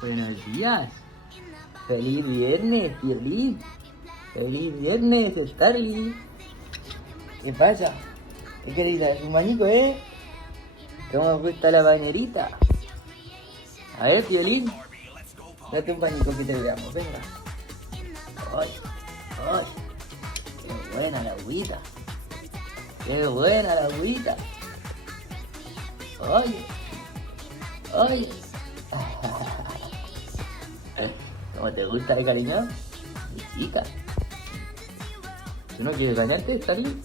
Buenos días. Feliz viernes, Piolín. Feliz viernes, Starly. ¿Qué pasa? ¿Qué querés dar un bañico, ¿Cómo me gusta la bañerita? A ver, Piolín. Date un bañico que te veamos, venga. ¡Ay! ¡Ay! ¡Qué buena la agüita! ¡Qué buena la agüita! ¡Ay! ¡Ay! ¿Cómo te gusta, cariño? Mi chica. ¿Tú no quieres bañarte, Starly?